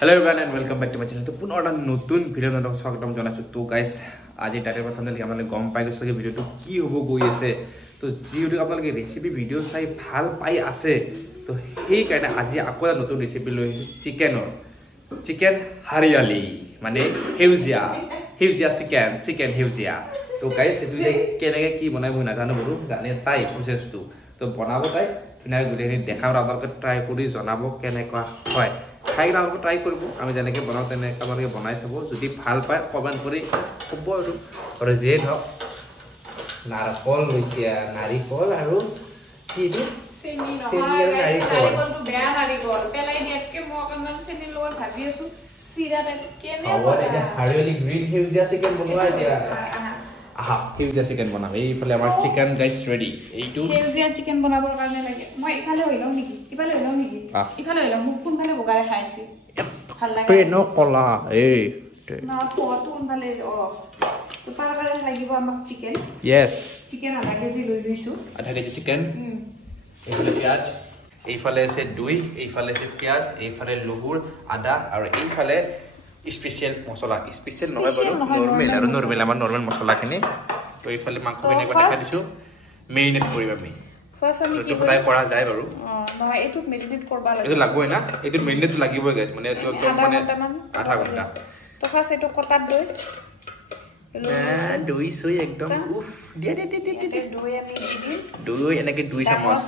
Hello everyone and welcome back to my channel. तो पुनः और नतुन वीडियो में स्वागतम जनाइছো तो गाइस आज এই টাইটেল প্ৰথম দেখি আপোনালোকে গম পাই গৈছে ভিডিওটো কি হ'ব গৈ আছে তো যিহেতু আপোনালোকে ৰেচিপি ভিডিও চাই ভাল পাই আছে তো সেই কাৰণে আজি আকৌ এটা নতুন ৰেচিপি লৈ চিকেন হাৰিয়ালি মানে হেউজিয়া চিকেন হেউজিয়া তো গাইস এটো কেনেকৈ কি বনাই মই নাজানো বাৰু জানে তাই প্ৰসেছটো তো বনাব তাই বিনাই গুটেনি দেখাম আপোনালোকে ট্ৰাই কৰি জনাব কেনেকুৱা হয় খাই আপোনালোকে ট্ৰাই কৰিব আমি যেনেকৈ বনাওঁ তেনেকৈ আপোনালোকে বনাই চাব যদি ভাল পায় কমেণ্ট কৰি ক'ব আৰু যে ধৰক নাৰিকল লৈছে নাৰিকল আৰু কি দি চেনি নহয় নাৰিকলটো বেয়া নাৰিকল পেলাই দিয়াতকে মই অকণমান চেনি লগত ভাজি আছো চিৰা টাইপ কেনে হ'ব এতিয়া হাৰিয়ালি গ্ৰীণ হেউজিয়া চিকেন বনোৱা এতিয়া আহা হেউজিয়া চিকেন বনাম এইফালে আমাৰ চিকেন গাইছ ৰেডি এইটো হেউজিয়া চিকেন বনাবৰ কাৰণে লাগে মই ইফালে হৈ লওঁ নেকি ইফালে হৈ লওঁ মোক কোনফালে বগাৰে খাইছি ভাল লাগে পেনো কলা এই না পটো কোনফালে তো তাৰ কাৰণে লাগিব আমাক চিকেন ইয়েস চিকেন আধা কেজি লৈ লৈছো আধা কেজি চিকেন এইফালে পিঁয়াজ এইফালে আছে দৈ এইফালে আছে পিঁয়াজ এইফালে নহৰু আদা আৰু এইফালে স্পেশাল মছলা স্পেশাল নহয় বাৰু নৰমাল আমাৰ নৰমাল মছলাখিনি তো এইফালে মাংসখিনি দেখা দিছো মেৰিনেট কৰিম আমি ফাৰ্স্ট আমি কি কৰা যায় বাৰু নহয় এটো মেৰিনেট কৰবা লাগে এটো লাগবই না এটো মেৰিনেট লাগিবই গাইস মানে এটো একদম মানে আধা ঘন্টা তো ফাৰ্স্ট এটো কটাত দৈ দৈ সৈ একদম উফ দিয়া দৈ আমি দি দিম দৈ এনেকে 2 চামুচ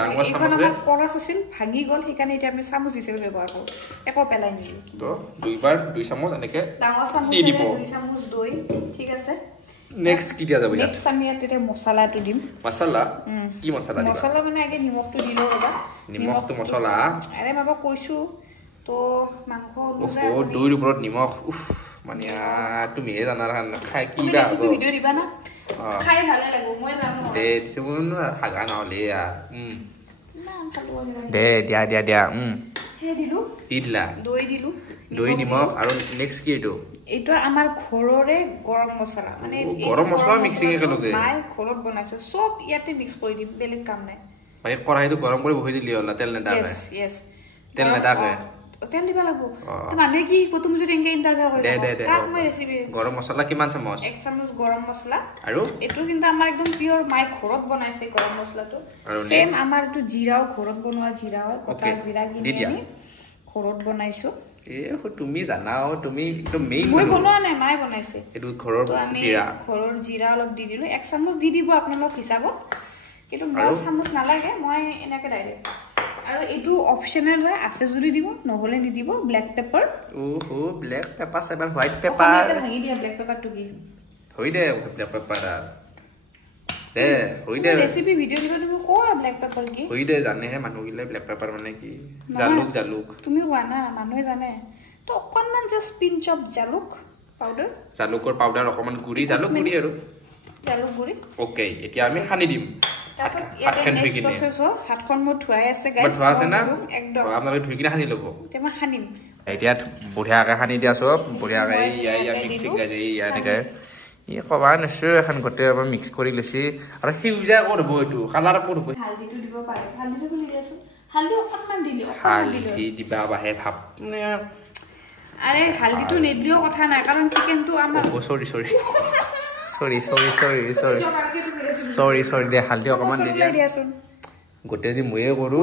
ডাঙৰ চামুচে কৰাছ আছিল ভাগি গল সেইকাৰণে এতিয়া আমি চামুচ হিচাপে ব্যৱহাৰ কৰো একো পেলাই নিলো তো দুইবাৰ 2 চামুচ এনেকে ডাঙৰ চামুচ দি দিব 2 চামুচ দৈ ঠিক আছে নেক্সট কি দিয়া যাব ইয়াত নেক্সট আমি ইয়াতে মছলাটো দিম মছলা কি মছলা দিবা মছলা মানে আগে নিমখটো দিলো ৰবা নিমখটো মছলা আৰে বাবা কৈছো তো মাংস অনুযায়ী ও দৈৰ ওপৰত নিমখ উফ মানে তুমি হে জানা খাই কি বা হ'ব ভিডিও দিবা না খাই ভালে লাগো মই জানো দে দিছুন হাগা নহলে না খালো দে দিয়া হে দিলো দিলা দৈ নিমখ আৰু নেক্সট কি এইটো আমাৰ ঘৰৰে গৰম মছলা মানে গৰম মছলা মিক্সিং একেলগে মাই ঘৰত বনাইছো সব ইয়াতে মিক্স কৰি দিম বেলেগ কাম নাই ভাই কৰাইটো গৰম কৰি বহি দিলি হলা তেল নেদাকে তেল নেদাকে তেল দিবা লাগবো তো মানে কি তুমি যদি এঙ্গে ইন্টারভিউ কৰি তাক মই ৰেচিপি গৰম মছলা কিমান চামুচ 1 চামুচ গৰম মছলা আৰু এটো কিন্তু আমাৰ একদম পিওৰ মাই ঘৰত বনাইছে গৰম মছলাটো সেম আমাৰ এটো জিৰাও ঘৰত বনোৱা জিৰা হয় কটা জিৰা কিনি আমি ঘৰত বনাইছো তুমি জানাও তুমি একদম মেইন মই বনোৱা নাই মাই বনাইছে এটো ঘৰৰ জিৰা অলপ দি দিলো 1 চামুচ দি দিব আপোনালোক হিচাপত কিন্তু মোৰ চামুচ নালাগে মই এনেকে ডাইৰেক্ট আৰু এটো অপশনাল হয় আছে যদি দিব নহলে নি দিব ব্ল্যাক পেপার ওহো ব্ল্যাক পেপার সেবাৰ হোয়াইট পেপাৰ ভাঙি দিয়া ব্ল্যাক পেপাৰ টু কি হৈ দে ব্ল্যাক পেপাৰ দে হৈ দে ৰেচিপি ভিডিও দিব তুমি কোৱা ব্ল্যাক পেপার কি হৈ দে জানে হে মানুহ গিলে ব্ল্যাক পেপার মানে কি জালুক তুমি কোৱা না মানুহে জানে তো অকনমান জাস্ট পিঞ্চ অফ জালুক পাউডাৰ জালুকৰ পাউডাৰ অকমান গুৰি জালুক গুৰি আৰু জালুক গুৰি ওকে এতিয়া আমি সানি দিম হাতখন ধুই কিনে হাতখন মই ধুৱাই আছে গাইস ধুৱা আছে না একদম আপোনালোকে ধুই কিনে সানি ল'ব তেমা সানিম এতিয়া বঢ়িয়াকৈ সানি দিয়া সব বঢ়িয়াকৈ ইয়া মিক্সিং গাজে ইয়া এনেকৈ ই কবা নছো এখন গোটে আমাৰ মিক্স কৰি লৈছি আৰু হেউজা কৰব এটো কালাৰ কৰব হালদিটো দিব পাৰে হালদিটো গুলি দিয়াছো হালদি অকনমান দিলে হালদি দিবা বাহে ভাব আৰে হালদিটো নেদিও কথা নাই কাৰণ চিকেনটো আমাৰ সৰি দে হালদি অকমান দি দিয়াচোন গোটে দি ময়ে কৰো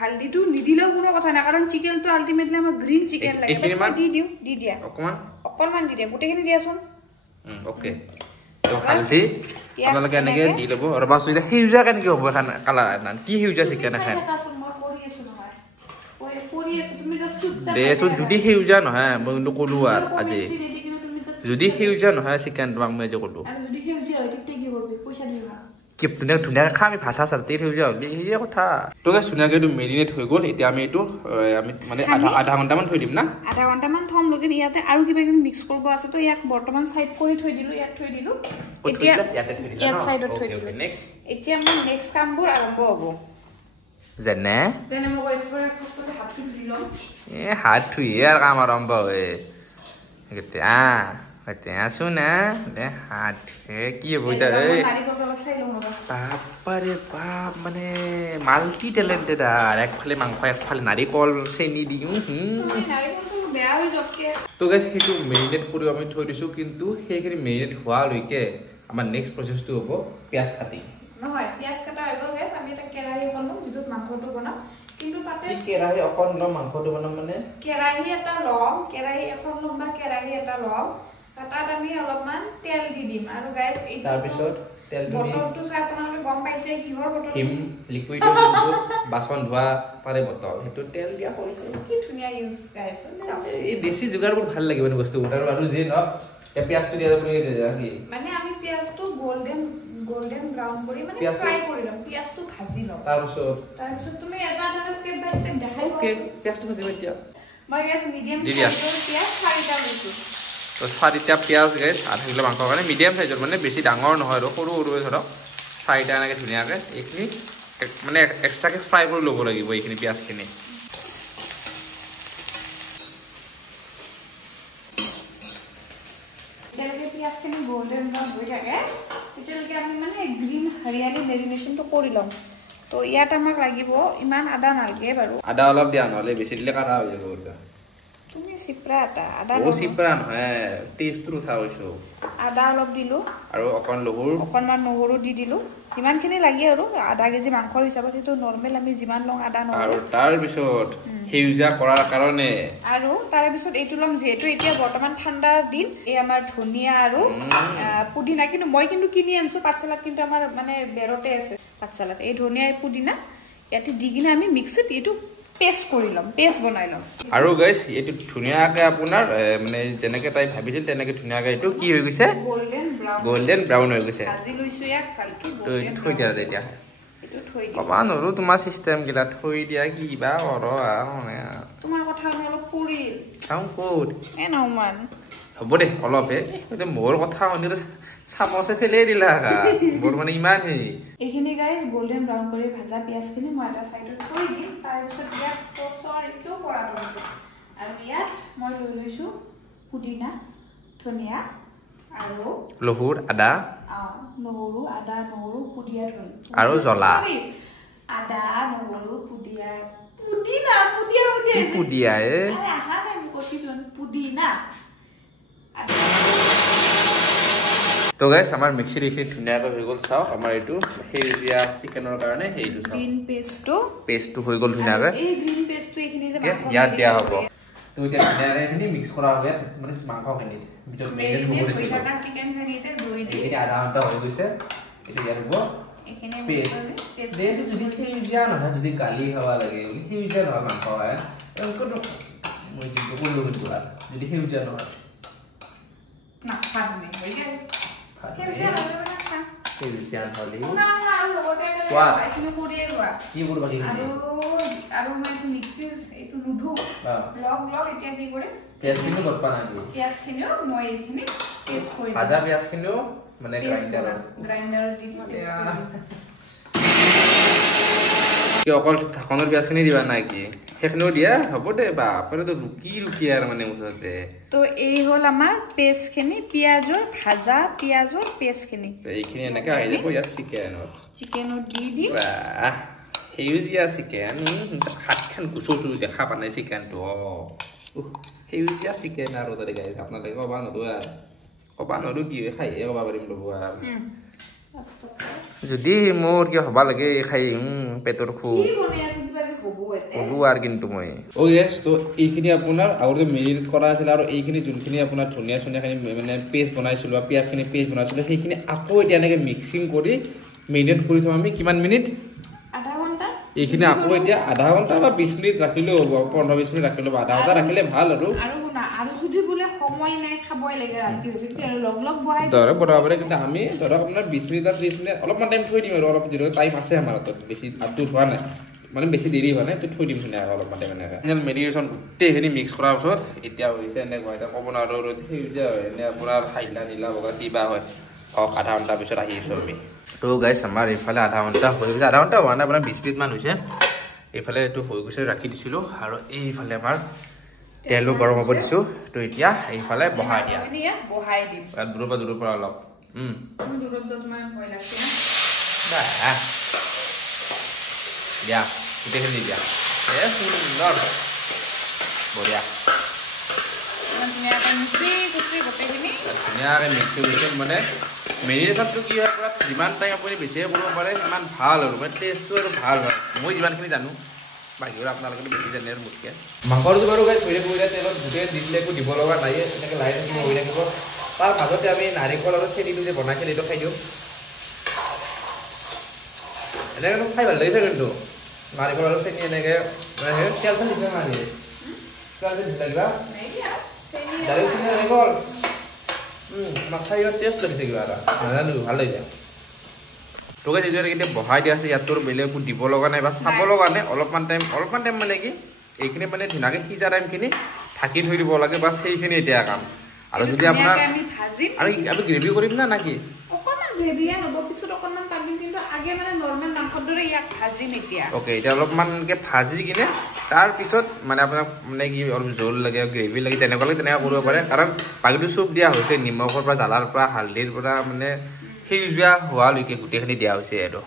হালদিটো নিদিলেও কোনো কথা নাই কাৰণ চিকেনটো আলটিমেটলি আমাৰ গ্ৰীন চিকেন লাগে দি দিয়া অকনমান দি দিয়া গোটেখিনি দিয়াচোন ওকে তো হালদি আপোনালোকে এনেকে দি ল'ব আৰু বাছ এতিয়া হেউজা কেনেকৈ হ'ব কালাৰ কি হেউজা চিকেন খায় দেচোন যদি সেউজীয়া নহয় মই কিন্তু ক'লো আৰু আজি যদি সেউজীয়া নহয় চিকেন তোমাক মই যে ক'লো কি ধুনীয়াকৈ খাম আমি ভাত চালতে সেউজীয়া হ'লে সেই কথা তো ধুনীয়াকৈ এইটো মেৰিনেট হৈ গ'ল এতিয়া আমি এইটো আমি মানে আধা ঘণ্টামান থৈ দিম না আধা ঘণ্টামান থম লগিন ইয়াতে আৰু কিবা কিবি মিক্স কৰিব আছে তো ইয়াক বৰ্তমান সাইড কৰি থৈ দিলো ইয়াত থৈ দিলো এতিয়া ইয়াত সাইডত থৈ দিলো এতিয়া আমি নেক্সট কামবোৰ আৰম্ভ হ'ব যেনে মই কৈছো ফাৰ্ষ্টতে হাতটো ধুই লম হাত ধুইয়ে আৰু কাম আৰম্ভ হয় আসো না দে হাত কি হ'ব বাপাৰে বাপ মানে মাল্টি টেলেণ্টেড আৰু একফালে মাংস একফালে নাৰিকল চেনি দি বেয়া হৈ যাবকে তো গাইছ সেইটো মেৰিনেট কৰি আমি থৈ দিছো কিন্তু সেইখিনি মেৰিনেট হোৱালৈকে আমাৰ নেক্সট প্ৰচেছটো হ'ব পিয়াজ কাটি নহয় পিয়াজ কাটা হৈ গ'ল গাইছ আমি এটা কেৰাহী এখন ল'ম যিটোত মাংসটো বনাম কিন্তু তাতে কেৰাহী অকণ ল'ম মাংসটো বনাম মানে কেৰাহী এটা ল'ম কেৰাহী এখন ল'ম বা কেৰাহী এটা ল'ম তাত আমি অলপমান তেল দি দিম আৰু গাইছ এই তাৰপিছত তেল দি বটলটো চাই আপোনালোকে গম পাইছে কিহৰ বটল হিম লিকুইডৰ যোনটো বাচন ধোৱা তাৰে বটল সেইটো তেল দিয়া কৰিছে কি ধুনীয়া ইউজ গাইছ এই দেশী যোগাৰবোৰ ভাল লাগিব মানে বস্তুবোৰ আৰু যি নহওক পিয়াজটো দিয়া যাব কি মানে আমি পিয়াজটো গোল্ডেন ব্ৰাউন কৰি মানে ফ্ৰাই কৰি লম পিয়াজটো ভাজি লম তাৰপিছত তুমি এটা স্টেপ বাই স্টেপ দেখাই ওকে পিয়াজটো ভাজিম এতিয়া মই গাইছ মিডিয়াম সাইজৰ পিয়াজ 4টা লৈছো তো 4টা পিয়াজ গাইছ আধা কিলো মাংসৰ কাৰণে মিডিয়াম সাইজৰ মানে বেছি ডাঙৰ নহয় আৰু সৰু সৰু ধৰক 4টা এনেকৈ ধুনীয়াকৈ এইখিনি মানে এক্সট্ৰাকৈ ফ্ৰাই কৰি ল'ব লাগিব এইখিনি পিয়াজখিনি পিয়াজখিনি গোল্ডেন ব্ৰাউন হৈ থাকে তেতিয়ালৈকে আমি মানে গ্ৰীণ হৰিয়ালি মেৰিনেশ্যনটো কৰি ল'ম তো ইয়াত আমাক লাগিব ইমান আদা নালাগে বাৰু আদা অলপ দিয়া নহ'লে বেছি দিলে কাটা হৈ যাব তুমি চিপৰা আদা ও চিপৰা নহয় টেষ্টটো উঠা হৈছো আদা অলপ দিলো আৰু অকণমান নহৰু দি দিলো যিমানখিনি লাগে আৰু আধা কেজি মাংস হিচাপত সেইটো নৰ্মেল আমি যিমান লওঁ আদা নহৰু আৰু তাৰপিছত সেউজীয়া কৰাৰ কাৰণে আৰু তাৰপিছত এইটো ল'ম যিহেতু এতিয়া বৰ্তমান ঠাণ্ডা দিন এই আমাৰ ধনিয়া আৰু পুদিনা কিন্তু মই কিন্তু কিনি আনিছো পাতচালাত কিন্তু আমাৰ মানে বেৰতে আছে পাতচালাত এই ধনিয়া পুদিনা ইয়াতে দি কিনে আমি মিক্সিত এইটো পেষ্ট কৰি ল'ম পেষ্ট বনাই ল'ম আৰু গাইছ এইটো ধুনীয়াকৈ আপোনাৰ মানে যেনেকৈ তাই ভাবিছিল তেনেকৈ ধুনীয়াকৈ এইটো কি হৈ গৈছে গোল্ডেন ব্ৰাউন হৈ গৈছে ভাজি লৈছো ইয়াক ভালকৈ তো থৈ দিয়া তেতিয়া এইটো থৈ দিম ক'বা নোৱাৰো তোমাৰ চিষ্টেমকেইটা থৈ দিয়া কিবা মানে তোমাৰ কথা অলপ পৰিল চাওঁ ক'ত নমান হ'ব দে অলপহে মোৰ কথা শুনিলে চামচে ফেলে দিলা মোৰ মানে ইমান এইখিনি গাইজ গোল্ডেন ব্ৰাউন কৰি ভাজা পিয়াজখিনি মই এটা চাইডত থৈ দিম তাৰপিছত ইয়াত কিয় কৰা আৰু ইয়াত মই লৈ লৈছোঁ পুদিনা ধনিয়া আৰু নহৰু আদা পুদিনা আৰু জ্বলা আদা নহৰু পুদিনা তো গাইছ আমাৰ মিক্সিত এইখিনি ধুনীয়াকৈ হৈ গ'ল চাওক আমাৰ এইটো সেউজীয়া চিকেনৰ কাৰণে সেইটো গ্ৰীণ পেষ্টটো হৈ গ'ল ধুনীয়াকৈ ইয়াত দিয়া হ'ব তো এতিয়া ধুনীয়াকৈ এইখিনি মিক্স কৰা হ'ব মানে মাংসখিনিত ভিতৰত মেৰিনেট হ'ব দিছিলোঁ এইখিনি আধা ঘণ্টা হৈ গৈছে এতিয়া ইয়াত হ'ব পেষ্ট যদি সেউজীয়া নহয় যদি গালি খাব লাগে সেউজীয়া নহয় মাংস হয় মই যিটো কৰিলোঁ কিন্তু যদি সেউজীয়া নহয় ভাজা পিয়াজখিনিও মানে অকল ঢাকনৰ পিয়াজখিনি দিবা নাই কি সেইখিনিও দিয়া হ'ব দে বাপৰেতো লুকি আৰু মানে মুঠতে তো এই হ'ল আমাৰ পেষ্টখিনি ভাজা পিয়াজৰ পেষ্টখিনি এইখিনি এনেকৈ আহি যাব ইয়াত চিকেনত দি দিম সেউজীয়া চিকেন হাতখন কুচুচু দেখা পোৱা নাই চিকেনটো সেউজীয়া চিকেন আৰু তাতে গাইছে আপোনালোকে ক'বা নোৱাৰো কি হয় খাইহে ক'ব পাৰিম ৰ'ব আৰু যদি মোৰ কিয় হ'ব লাগে খাই পেটৰ খুব ক'লো আৰু কিন্তু মই তো এইখিনি আপোনাৰ আগতে মেৰিনেট কৰা আছিল আৰু এইখিনি যোনখিনি আপোনাৰ ধনিয়া চনিয়াখিনি মানে পেষ্ট বনাইছিলোঁ বা পিঁয়াজখিনি পেষ্ট বনাইছিলোঁ সেইখিনি আকৌ এতিয়া এনেকৈ মিক্সিং কৰি মেৰিনেট কৰি থওঁ আমি কিমান মিনিট এইখিনি আকৌ এতিয়া আধা ঘণ্টা বা 20 মিনিট ৰাখিলেও হ'ব 15-20 মিনিট ৰাখিলেও আধা ঘণ্টা ৰাখিলে ভাল আৰু যদি বোলে সময় নাই খাবই লাগে ৰাতি হৈছে তেতিয়া লগ বহাই ধৰক বনাব পাৰে কিন্তু আমি ধৰক আপোনাৰ 20 মিনিট বা 30 মিনিট অলপমান টাইম থৈ দিম আৰু অলপ যিটো টাইম আছে আমাৰ হাতত বেছি আতুৰ হোৱা নাই মানে বেছি দেৰি হোৱা নাই তো থৈ দিম ধুনীয়াকৈ অলপমান টাইম এনেকৈ মেৰিনেশ্যন গোটেইখিনি মিক্স কৰাৰ পিছত এতিয়া হৈছে এনেকুৱা এতিয়া ক'ব নোৱাৰোঁ সেউজীয়া হয় এনে আপোনাৰ হাইলা নীলা বগা কিবা হয় হওক আধা ঘণ্টাৰ পিছত আহি আছোঁ আমি তো গাইছ আমাৰ এইফালে আধা ঘণ্টা হৈ গৈছে আধা ঘণ্টা হোৱা নাই আপোনাৰ 20 মিনিটমান হৈছে এইফালে এইটো হৈ গৈছে ৰাখি দিছিলোঁ আৰু এইফালে আমাৰ তেলো গৰম হ'ব দিছোঁ তো এতিয়া এইফালে বহাই দিয়া দূৰৰ পৰা অলপ দিয়া গোটেইখিনি দিয়া সুন্দৰ বঢ়িয়া মুচি কুচি গোটেইখিনি ধুনীয়াকৈ মিক্স কৰি মানে মেৰিনেশ্যনটো কি হয় পূৰা যিমান টাইম আপুনি বেছিয়ে কৰিব পাৰে সিমান ভাল আৰু মানে টেষ্টটো আৰু ভাল হয় মই যিমানখিনি জানো বাহিৰৰ আপোনালোকে বেছি জানে আৰু মোতকৈ মাংসটো বাৰু ধৰি কৰিলে তেলত গোটেই দি দিলে একো দিব লগা নাই এনেকৈ লাহে থাকিব হৈ থাকিব তাৰ মাজতে আমি নাৰিকল আৰু চেনিটো যে বনাই সেইটো খাই দিওঁ এনেকৈ খাই ভাল লাগিছে কিন্তু নাৰিকল আৰু চেনি এনেকৈ তেল চেল দিছে মাৰি তেল চেল দিছে কিবা দালি চেনি নাৰিকল খাই টেষ্ট লাগিছে কিবা এটা নাজানো ভাল লাগিছে তোকে যিটো এতিয়া বহাই দিয়া আছে ইয়াত তোৰ বেলেগ একো দিব লগা নাই বা চাব লগা নাই অলপমান টাইম মানে কি এইখিনি মানে ধুনীয়াকৈ সিজা টাইমখিনি ঢাকি থৈ দিব লাগে বাছ সেইখিনি এতিয়া কাম আৰু যদি আপোনাৰ আমি গ্ৰেভি কৰিম না নাকি অ'কে এতিয়া অলপমানকৈ ভাজি কিনে তাৰপিছত মানে আপোনাক মানে কি অলপ জোল লাগে গ্ৰেভি লাগে তেনেকুৱা কৰিব পাৰে কাৰণ বাকীটো চুপ দিয়া হৈছে নিমখৰ পৰা জ্বালাৰ পৰা হালধিৰ পৰা মানে সেউজীয়া হোৱালৈকে গোটেইখিনি দিয়া হৈছে এইটো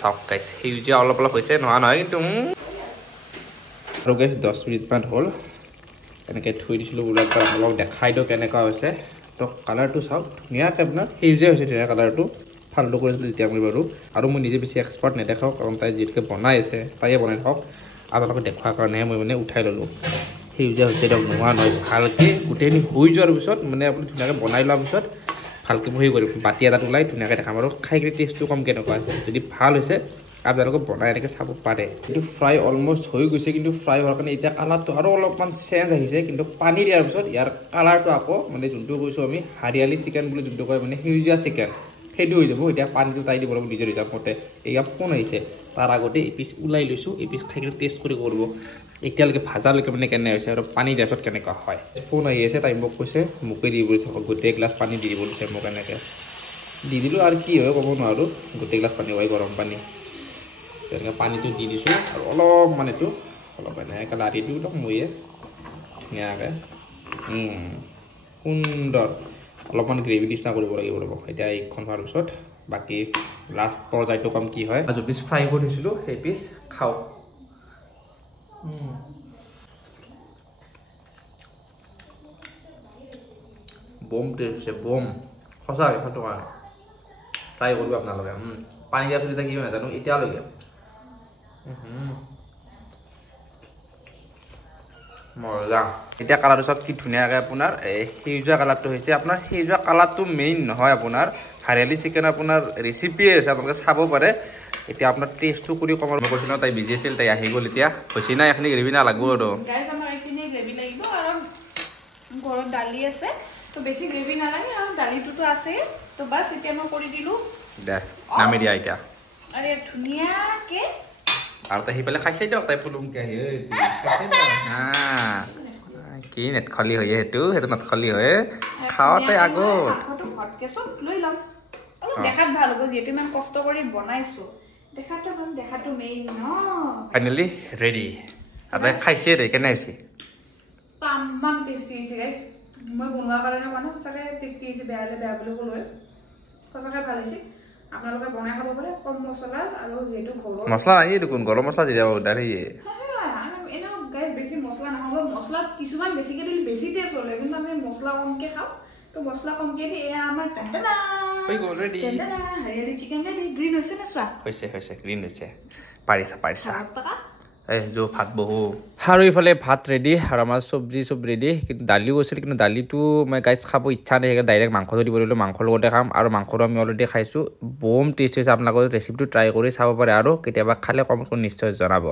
চাওক গাইছ সেউজীয়া অলপ হৈছে নহয় কিন্তু আৰু গাইছ 10 মিনিটমান হ'ল এনেকৈ থৈ দিছিলোঁ বোলে আপোনালোকক দেখাই দিওঁ কেনেকুৱা হৈছে তো কালাৰটো চাওক ধুনীয়াকৈ আপোনাৰ সেউজীয়া হৈছে ধুনীয়া কালাৰটো ফাল্টু কৰিছিলোঁ যেতিয়া মই বাৰু আৰু মই নিজে বেছি এক্সপাৰ্ট নেদেখাওঁ কাৰণ তাই যিহেতুকে বনাই আছে তাইয়ে বনাই থাকক আপোনালোকক দেখুৱাৰ কাৰণেহে মই মানে উঠাই ল'লোঁ সেউজীয়া হৈছে একদম নোহোৱা নহয় ভালকৈ গোটেইখিনি হৈ যোৱাৰ পিছত মানে আপুনি ধুনীয়াকৈ বনাই লোৱাৰ পিছত ভালকৈ মই কৰিম বাতি এটাত ওলাই ধুনীয়াকৈ দেখাম আৰু খাই কিনে টেষ্টটো কম কেনেকুৱা আছে যদি ভাল হৈছে আপোনালোকে বনাই এনেকৈ চাব পাৰে কিন্তু ফ্ৰাই অলমষ্ট হৈ গৈছে কিন্তু ফ্ৰাই হোৱাৰ কাৰণে এতিয়া কালাৰটো আৰু অলপমান চেঞ্জ আহিছে কিন্তু পানী দিয়াৰ পিছত ইয়াৰ কালাৰটো আকৌ মানে যোনটো কৈছোঁ আমি হাৰিয়ালি চিকেন বুলি যোনটো কয় মানে সেউজীয়া চিকেন সেইটো হৈ যাব এতিয়া পানীটো তাই দিব লাগিব নিজৰ হিচাপ মতে এয়া ফোন আহিছে তাৰ আগতে এপিচ ওলাই লৈছোঁ এপিচ খাই কিনে টেষ্ট কৰিব এতিয়ালৈকে ভাজালৈকে মানে কেনে হৈছে আৰু পানী দিয়াৰ পিছত কেনেকুৱা হয় ফোন আহি আছে তাই মোক কৈছে মোকে দি দিছে গোটেই গ্লাছ পানী দি দিব দিছে মোক এনেকৈ দি দিলোঁ আৰু কি হয় ক'ব নোৱাৰোঁ গোটেই গ্লাছ পানী হয় গৰম পানী তেনেকৈ পানীটো দি দিছোঁ আৰু অলপমান এইটো অলপ এনেকৈ লাৰি দিওঁ অলপ ময়ে ধুনীয়াকৈ সুন্দৰ অলপমান গ্ৰেভি নিচিনা কৰিব লাগিব ৰ'ব এতিয়া এইখন হোৱাৰ পিছত বাকী লাষ্ট পৰ্যায়টো কম কি হয় আৰু পিচ ফ্ৰাই কৰি থৈছিলোঁ সেই পিচ খাওঁ বম টেষ্ট হৈছে বম সঁচাকৈ সেইটো কাৰণে ট্ৰাই কৰিব আপোনালোকে পানী দিয়াৰ পিছত কি হয় নাজানো এতিয়ালৈকে মজা এতিয়া কালাৰটো চাওক কি ধুনীয়াকৈ আপোনাৰ সেউজীয়া কালাৰটো হৈছে আপোনাৰ সেউজীয়া কালাৰটো মেইন নহয় আপোনাৰ হাৰিয়ালি চিকেন আপোনাৰ ৰেচিপিয়ে আছে আপোনালোকে চাব পাৰে এতিয়া আপোনাৰ টেষ্টটো কৰি কমৰ কৈছিল তাই বিজি আছিল তাই আহি গ'ল এতিয়া হৈছে না এইখিনি গ্ৰেভি নালাগব আৰু ঘৰত দালি আছে তো বেছি গ্ৰেভি নালাগে আৰু দালিটোতো আছে তো বাছ এতিয়া মই কৰি দিলোঁ দে নামি দিয়া এতিয়া আৰে ধুনীয়াকৈ আৰু তাই সিফালে খাইছে দিয়ক তাই ফুলুমকৈ আহি কি নেটখলি হয় সেইটো নেটখলি হয় খাওঁতে আগত ঘটকৈ চব লৈ ল'ম অলপ দেখাত ভাল হ'ব যিহেতু ইমান কষ্ট কৰি বনাইছোঁ দেখাটো ভাল দেখাটো মেইন ন ফাইনেলি ৰেডি আৰু তাই খাইছে দে কেনে হৈছে তামাম টেষ্টি হৈছে গাইছ মই বনোৱাৰ কাৰণে মানে সঁচাকৈ টেষ্টি হৈছে বেয়া হ'লে বেয়া বুলি ক'লোঁ সঁচাকৈ ভাল হৈছে আপোনালোকে বনাই খাব পাৰে কম মছলাৰ আৰু যিহেতু ঘৰৰ মছলা নাই দেখোন গৰম মছলা দি যাব ডাইৰেক্ট এনেও গাইছ বেছি মছলা নহ'ব মছলা কিছুমান বেছিকৈ দিলে বেছি টেষ্ট হ'লে কিন্তু আমি মছলা কমকৈ খাওঁ তো মছলা কমকৈ দি এয়া আমাৰ হাৰিয়ালি চিকেন ৰেডি গ্ৰীণ হৈছে নে চোৱা হৈছে গ্ৰীণ হৈছে পাৰিছা ভাত বহু আৰু এইফালে ভাত ৰেডি আৰু আমাৰ চব্জি চব ৰেডি কিন্তু দালিও আছিল কিন্তু দালিটো মই গাইছ খাব ইচ্ছা নাই সেইকাৰণে ডাইৰেক্ট মাংসটো দিব দিলোঁ মাংসৰ লগতে খাম আৰু মাংসটো আমি অলৰেডি খাইছোঁ বম টেষ্ট হৈছে আপোনালোকৰ ৰেচিপিটো ট্ৰাই কৰি চাব পাৰে আৰু কেতিয়াবা খালে কম নিশ্চয় জনাব